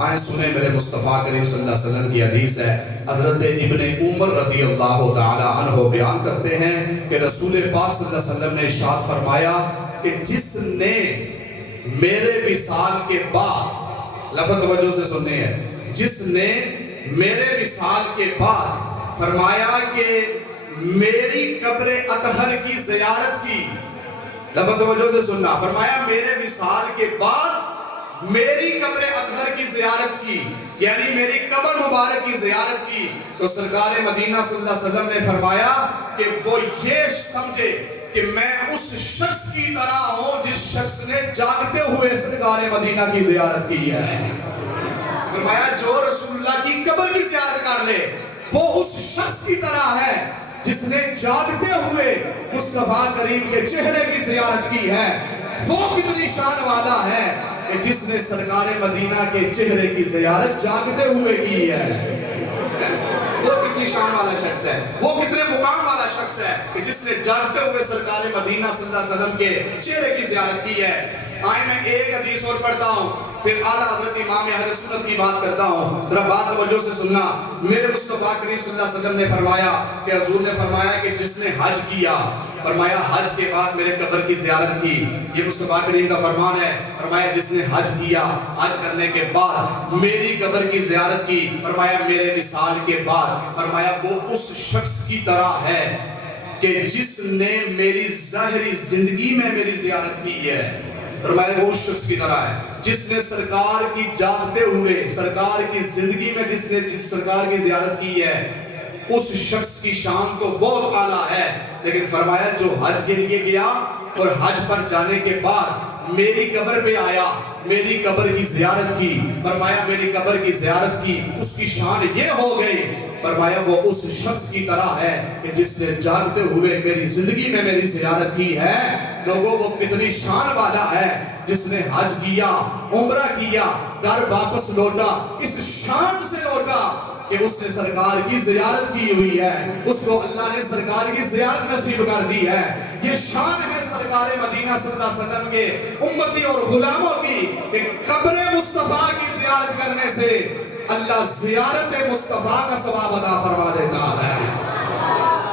آئیں سنیں میرے مصطفیٰ کریم صلی اللہ علیہ وسلم کی حدیث ہے. حضرت ابن عمر رضی اللہ تعالی عنہ بیان کرتے ہیں کہ رسول پاک صلی اللہ علیہ وسلم نے ارشاد فرمایا کہ جس نے میرے وصال کے بعد، لفظ توجہ سے سننے ہیں، جس نے میرے وصال کے بعد فرمایا کہ میری قبر اطہر کی زیارت کی، لفظ توجہ سے سننا، فرمایا میرے وصال کے بعد میری قبر اطہر کی زیارت کی، یعنی میری قبر مبارک کی زیارت کی، تو سرکار مدینہ صلی اللہ علیہ وسلم نے فرمایا کہ وہ یہ سمجھے کہ میں اس شخص کی طرح ہوں جس شخص نے جاگتے ہوئے سرکار مدینہ کی زیارت کی ہے. فرمایا جو رسول اللہ کی قبر کی زیارت کر لے وہ اس شخص کی طرح ہے جس نے جاگتے ہوئے مصطفیٰ کریم کے چہرے کی زیارت کی ہے. وہ کتنی شان والا ہے کہ جس نے سرکار مدینہ کے چہرے کی زیارت جاگتے ہوئے کی ہے. وہ کتنی شان والا شخص ہے، وہ کتنے مقام والا شخص ہے کہ جس نے جاگتے ہوئے سرکار مدینہ صلی اللہ علیہ وسلم کے چہرے کی زیارت کی ہے. آئیں میں ایک حدیث اور پڑھتا ہوں پھر اعلیٰ حضرت امام اہل سنت کی بات کرتا ہوں. ذرا بات توجہ سے سننا. میرے مصطفیٰ کریم صلی اللہ علیہ وسلم نے فرمایا کہ حضور نے فرمایا کہ جس نے حج کیا، فرمایا حج کے بعد میرے قبر کی زیارت کی، یہ مصطفیٰ کریم کا فرمان ہے. فرمایا جس نے حج کیا، حج کرنے کے بعد میری قبر کی زیارت کی، فرمایا میرے وصال کے بعد، فرمایا وہ اس شخص کی طرح ہے کہ جس نے میری ظاہری زندگی میں میری زیارت کی ہے. فرمایا وہ اس شخص کی طرح ہے جس نے سرکار کی جاگتے ہوئے سرکار کی زندگی میں جس نے سرکار کی زیارت کی ہے. اس شخص کی شان تو بہت اعلیٰ ہے، لیکن فرمایا جو حج کے لیے گیا اور حج پر جانے کے بعد میری قبر پہ آیا، میری قبر کی زیارت کی، فرمایا میری قبر کی زیارت کی، اس کی شان یہ ہو گئی، فرمایا وہ اس شخص کی طرح ہے کہ جس نے جاگتے ہوئے میری زندگی میں میری زیارت کی ہے. لوگوں وہ کتنی شان والا ہے جس نے حج کیا، عمرہ کیا، گھر واپس لوٹا، اس شان سے لوٹا کہ اس نے سرکار کی زیارت کی ہوئی ہے، اس کو اللہ نے سرکار کی زیارت نصیب کر دی ہے. یہ شان ہے سرکار مدینہ صلی اللہ علیہ وسلم کے امتی اور غلاموں کی کہ قبر مصطفیٰ کی زیارت کرنے سے اللہ زیارت مصطفیٰ کا ثواب عطا فرما دیتا ہے.